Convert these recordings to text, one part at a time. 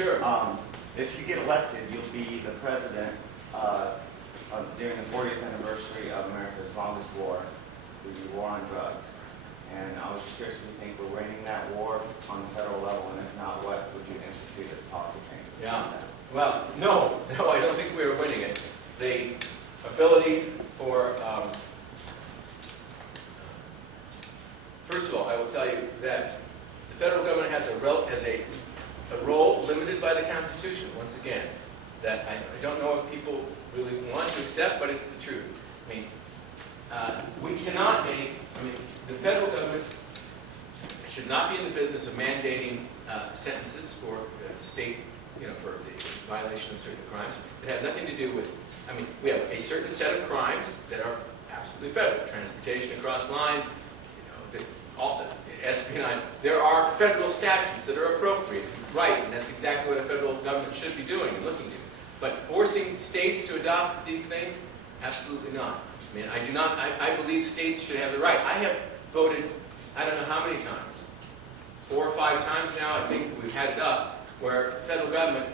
Sure. If you get elected, you'll be the president during the 40th anniversary of America's longest war, the war on drugs. And I was just curious if you think we're winning that war on the federal level, and if not, what would you institute as policy changes? Yeah. Well, no, I don't think we are winning it. The ability for, first of all, I will tell you that the federal government has a role limited by the Constitution, once again, that I don't know if people really want to accept, but it's the truth. I mean, we cannot make, the federal government should not be in the business of mandating sentences for state, for the violation of certain crimes. It has nothing to do with, we have a certain set of crimes that are absolutely federal. Transportation across lines, espionage. There are federal statutes that are appropriate, right, and that's exactly what a federal government should be doing and looking to. But forcing states to adopt these things, absolutely not. I believe states should have the right. I have voted, I don't know how many times, 4 or 5 times now, I think we've had it up, where the federal government,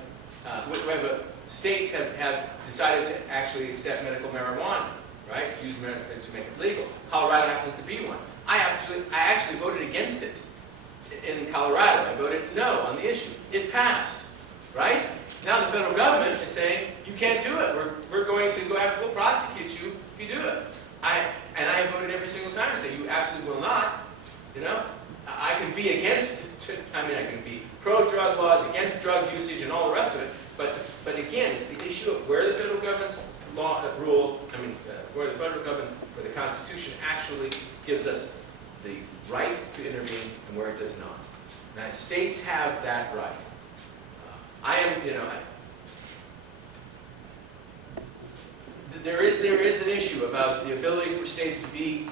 states have decided to actually accept medical marijuana, right, to make it legal. Colorado happens to be one. I actually voted against it in Colorado. I voted no on the issue. It passed, right? Now the federal government is saying, you can't do it. We're going to we'll prosecute you if you do it. I have voted every single time to say, you absolutely will not. I can be against, I can be pro-drug laws, against drug usage and all the rest of it. But again, it's the issue of where the federal government's where the Constitution actually gives us the right to intervene and where it does not. Now, states have that right. There is an issue about the ability for states to be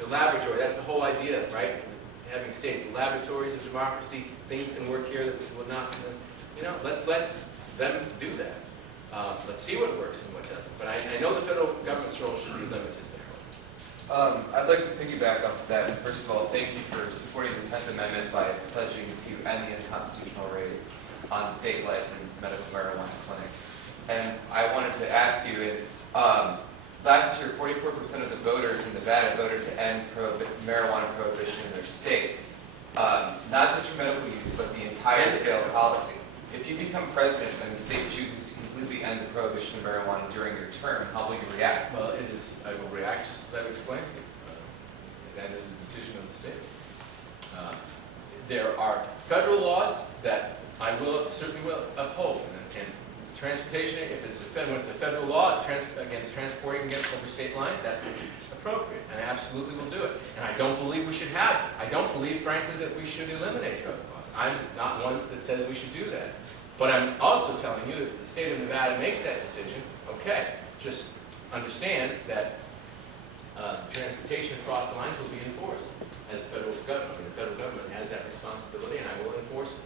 the laboratory. That's the whole idea, right? Having states, the laboratories of democracy, things can work here that will not. Let's let them do that. Let's see what works and what doesn't. But I know the federal government's role should be limited there. I'd like to piggyback off of that. And first of all, thank you for supporting the 10th Amendment by pledging to end the unconstitutional raid on state-licensed medical marijuana clinics. And I wanted to ask you, last year, 44% of the voters in Nevada voted to end marijuana prohibition in their state. Not just for medical use, but the entire failed policy. If you become president and the state chooses to completely end the prohibition of marijuana during your term, how will you react? Well, I will react just as I've explained to you. That is a decision of the state. There are federal laws that I certainly will uphold. And transportation, if it's when it's a federal law against transporting over state lines, that's appropriate, and I absolutely will do it. And I don't believe we should have it. I don't believe, frankly, that we should eliminate drug laws. I'm not one that says we should do that. But I'm also telling you, if the state of Nevada makes that decision, okay, just understand that transportation across the lines will be enforced as the federal government. The federal government has that responsibility, and I will enforce it.